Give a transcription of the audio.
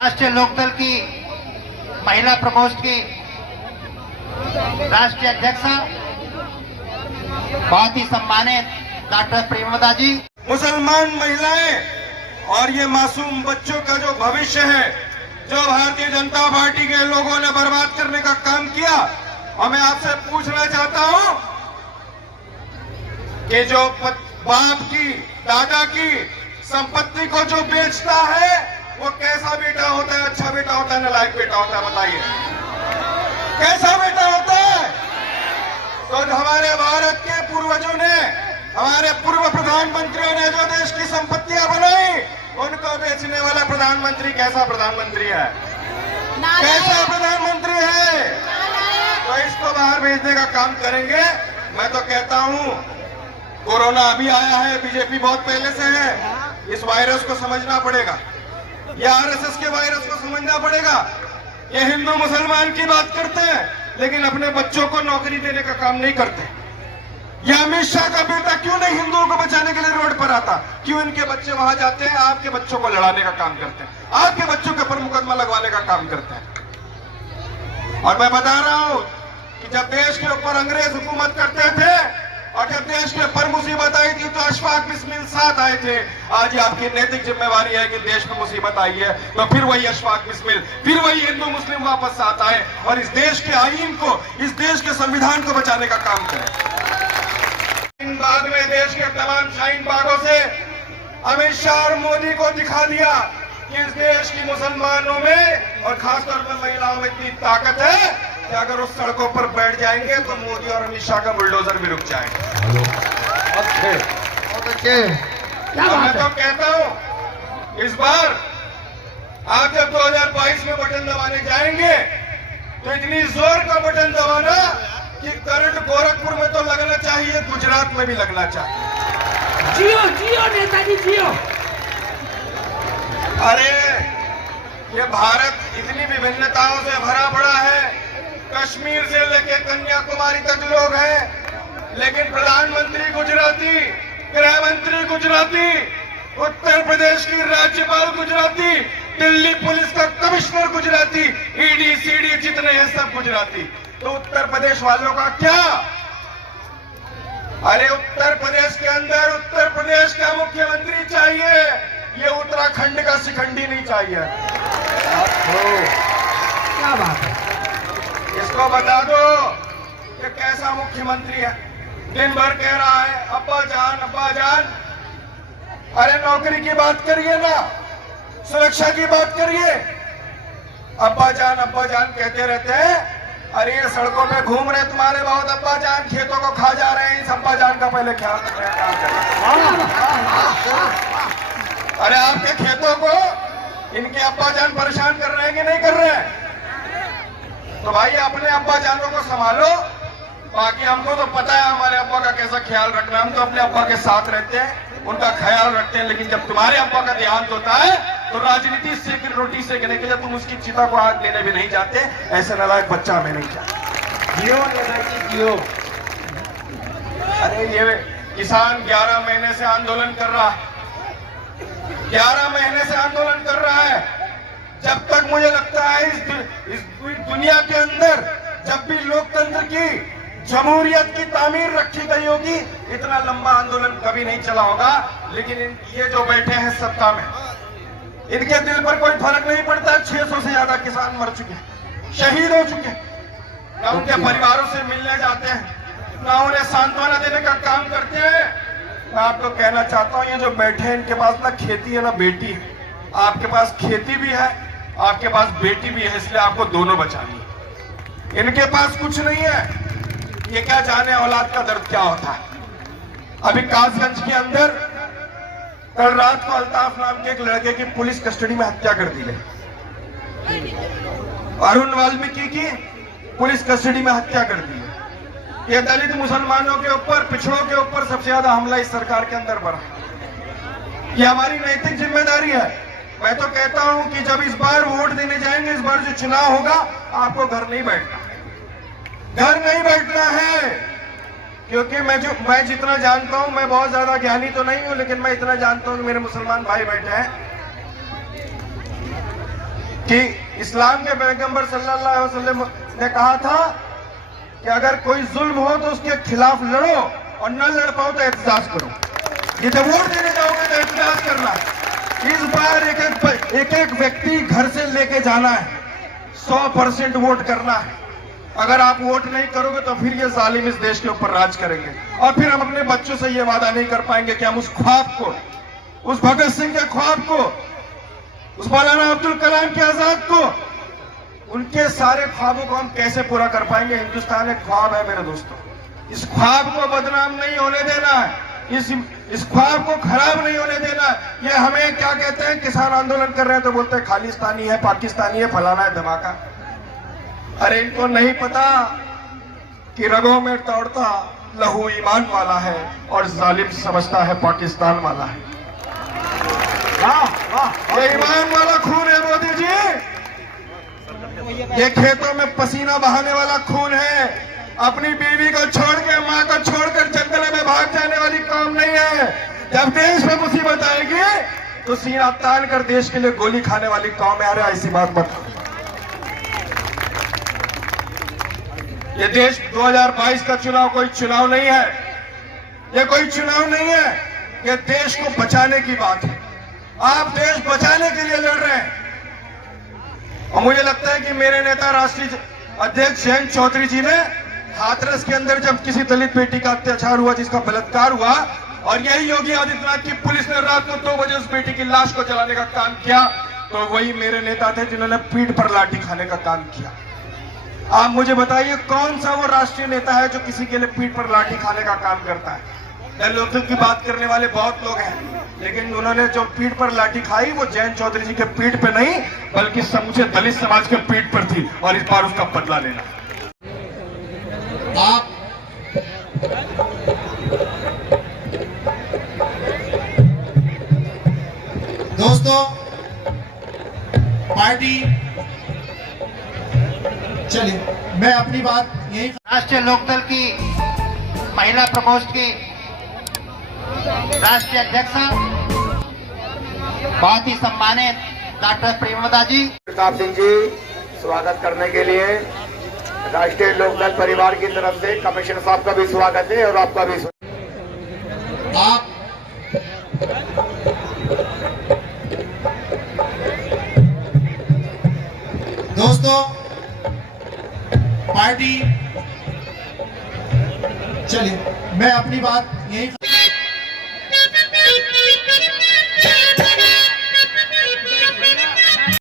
राष्ट्रीय लोकदल की महिला प्रकोष्ठ की राष्ट्रीय अध्यक्ष बहुत ही सम्मानित डॉक्टर प्रेमवदा जी। मुसलमान महिलाएं और ये मासूम बच्चों का जो भविष्य है, जो भारतीय जनता पार्टी के लोगों ने बर्बाद करने का काम किया, और मैं आपसे पूछना चाहता हूं कि जो बाप की, दादा की संपत्ति को जो बेचता है वो कैसा बेटा होता है? अच्छा बेटा होता है, नालायक बेटा होता है? बताइए, कैसा बेटा होता है? तो हमारे भारत के पूर्वजों ने, हमारे पूर्व प्रधानमंत्रियों ने जो देश की संपत्तियां बनाई, उनको बेचने वाला प्रधानमंत्री कैसा प्रधानमंत्री है? कैसा प्रधानमंत्री है? तो इसको बाहर भेजने का काम करेंगे। मैं तो कहता हूं, कोरोना अभी आया है, बीजेपी बहुत पहले से है। इस वायरस को समझना पड़ेगा, या आरएसएस के वायरस को समझना पड़ेगा। ये हिंदू मुसलमान की बात करते हैं, लेकिन अपने बच्चों को नौकरी देने का काम नहीं करते। ये अमित शाह का बेटा क्यों नहीं हिंदुओं को बचाने के लिए रोड पर आता? क्यों इनके बच्चे वहां जाते हैं? आपके बच्चों को लड़ाने का काम करते हैं, आपके बच्चों के ऊपर मुकदमा लगवाने का काम करते हैं। और मैं बता रहा हूं कि जब देश के ऊपर अंग्रेज हुकूमत करते थे और जब देश के ऊपर मुसीबत आई थी, तो अशफाक बिस्मिल साथ आए थे। आज आपकी नैतिक जिम्मेवारी है कि देश में मुसीबत आई है तो फिर वही अशफाक बिस्मिल, फिर वही हिंदू मुस्लिम वापस साथ आए और इस देश के आईन को, इस देश के संविधान को बचाने का काम करें। बाद में देश के तमाम शाहीन बागों से अमित शाह और मोदी को दिखा दिया कि इस देश की मुसलमानों में और खासतौर पर महिलाओं में इतनी ताकत है कि अगर उस सड़कों पर बैठ जाएंगे तो मोदी और अमित शाह का बुलडोजर भी रुक जाएगा। मैं तो कहता हूं, इस बार आप जब 2022 में बटन दबाने जाएंगे तो इतनी जोर का बटन दबाना कि करंट गोरखपुर में तो लगना चाहिए, गुजरात में भी लगना चाहिए। जियो जियो नेताजी जियो। अरे ये भारत इतनी विभिन्नताओं से भरा पड़ा है, कश्मीर से लेकर कन्याकुमारी तक लोग हैं, लेकिन प्रधानमंत्री गुजराती, गृह मंत्री गुजराती, उत्तर प्रदेश की राज्यपाल गुजराती, दिल्ली पुलिस का कमिश्नर गुजराती, ईडी सीडी जितने हैं सब गुजराती। तो उत्तर प्रदेश वालों का क्या? अरे उत्तर प्रदेश के अंदर उत्तर प्रदेश का मुख्यमंत्री चाहिए, ये उत्तराखंड का शिखंडी नहीं चाहिए। क्या बात है? इसको बता दो कि कैसा मुख्यमंत्री है। दिन भर कह रहा है अब्बा जान, अब्बा जान। अरे नौकरी की बात करिए ना, सुरक्षा की बात करिए। अब्बा जान कहते रहते हैं। अरे ये सड़कों पे घूम रहे तुम्हारे बहुत अब्बा जान, खेतों को खा जा रहे हैं, इस अब्बा जान का पहले ख्याल रखना। अरे आपके खेतों को इनके अब्बा जान परेशान कर रहे हैं कि नहीं कर रहे हैं? तो भाई अपने अब्बा जानों को संभालो। बाकी हमको तो पता है हमारे अब्बा का कैसा ख्याल रखना, हम तो अपने अब्बा के साथ रहते हैं, उनका ख्याल रखते हैं। लेकिन जब तुम्हारे अब्बा का देहांत होता है तो राजनीति से रोटी सेकने के लिए तुम उसकी चिता को आग देने भी नहीं जाते। ऐसे नालायक बच्चा हमें नहीं चाहिए। जियो नेताजी जियो। अरे ये किसान 11 महीने से आंदोलन कर रहा है, 11 महीने से आंदोलन कर रहा है। जब तक मुझे लगता है इस दुनिया के अंदर जब भी लोकतंत्र की, जमहूरियत की तामीर रखी गई होगी, इतना लंबा आंदोलन कभी नहीं चला होगा। लेकिन ये जो बैठे हैं सत्ता में, इनके दिल पर कोई फर्क नहीं पड़ता। 600 से ज्यादा किसान मर चुके हैं, शहीद हो चुके हैं, ना उनके परिवारों से मिलने जाते हैं, ना उन्हें सांत्वना देने का काम करते हैं। मैं आपको कहना चाहता हूं, ये जो बैठे हैं इनके पास ना खेती है ना बेटी है। आपके पास खेती भी है, आपके पास बेटी भी है, इसलिए आपको दोनों बचानी है। इनके पास कुछ नहीं है, ये क्या जाने औलाद का दर्द क्या होता है। अभी कासगंज के अंदर कल रात को अल्ताफ नाम के एक लड़के की पुलिस कस्टडी में हत्या कर दी गई। अरुण वाल्मीकि की पुलिस कस्टडी में हत्या कर दी है। ये दलित मुसलमानों के ऊपर, पिछड़ों के ऊपर सबसे ज्यादा हमला इस सरकार के अंदर बढ़ा। ये हमारी नैतिक जिम्मेदारी है। मैं तो कहता हूं कि जब इस बार वोट देने जाएंगे, इस बार जो चुनाव होगा, आपको घर नहीं बैठना है। क्योंकि मैं जितना जानता हूं, मैं बहुत ज्यादा ज्ञानी तो नहीं हूं, लेकिन मैं इतना जानता हूं कि मेरे मुसलमान भाई बैठे हैं, कि इस्लाम के पैगंबर सल्लल्लाहु अलैहि वसल्लम ने कहा था कि अगर कोई जुल्म हो तो उसके खिलाफ लड़ो और न लड़ पाओ तो एहतजाज करो। ये जब वोट देने जाओगे तो एहतजाज करना है। इस बार एक एक व्यक्ति घर से लेके जाना है, 100% वोट करना है। अगर आप वोट नहीं करोगे तो फिर ये जालिम इस देश के ऊपर राज करेंगे और फिर हम अपने बच्चों से ये वादा नहीं कर पाएंगे कि हम उस ख्वाब को, उस भगत सिंह के ख्वाब को, उस मौलाना अब्दुल कलाम के आजाद को, उनके सारे ख्वाबों को हम कैसे पूरा कर पाएंगे। हिंदुस्तान एक ख्वाब है मेरे दोस्तों, इस ख्वाब को बदनाम नहीं होने देना है, इस ख्वाब को खराब नहीं होने देना। ये हमें क्या कहते हैं, किसान आंदोलन कर रहे हैं तो बोलते हैं खालिस्तानी है, पाकिस्तानी है, फलाना है, धमाका। अरे इनको नहीं पता कि रगों में दौड़ता लहू ईमान वाला है और जालिम समझता है पाकिस्तान वाला है। ये ईमान वाला खून है मोदी जी, ये खेतों में पसीना बहाने वाला खून है। अपनी बीवी को छोड़ के, माँ को छोड़कर जंगल में भाग जाने वाली कौम नहीं है। जब देश में मुसीबत आएगी तो सीना तान कर देश के लिए गोली खाने वाली कौम है। अरे ऐसी बात मत करो। ये देश 2022 का चुनाव कोई चुनाव नहीं है, ये कोई चुनाव नहीं है, ये देश को बचाने की बात है। आप देश बचाने के लिए लड़ रहे हैं और मुझे लगता है कि मेरे नेता राष्ट्रीय अध्यक्ष जयंत चौधरी जी ने हाथरस के अंदर जब किसी दलित बेटी का अत्याचार हुआ, जिसका बलात्कार हुआ, और यही योगी आदित्यनाथ की पुलिस ने रात को 2 बजे उस बेटी की लाश को जलाने का काम किया, तो वही मेरे नेता थे जिन्होंने पीठ पर लाठी खाने का काम किया। आप मुझे बताइए कौन सा वो राष्ट्रीय नेता है जो किसी के लिए पीठ पर लाठी खाने का काम करता है। दलितों की बात करने वाले बहुत लोग हैं, लेकिन उन्होंने जो पीठ पर लाठी खाई वो जयंत चौधरी जी के पीठ पे नहीं बल्कि समूचे दलित समाज के पीठ पर थी, और इस बार उसका बदला लेना। आप दोस्तों पार्टी, चलिए मैं अपनी बात यही। राष्ट्रीय लोकदल की महिला प्रकोष्ठ की राष्ट्रीय अध्यक्ष, बहुत ही सम्मानित डॉक्टर प्रेमवदा जी, प्रताप सिंह जी, स्वागत करने के लिए राष्ट्रीय लोकदल परिवार की तरफ से कमिश्नर साहब का भी स्वागत है और आपका भी। आप दोस्तों पार्टी, चलिए मैं अपनी बात यही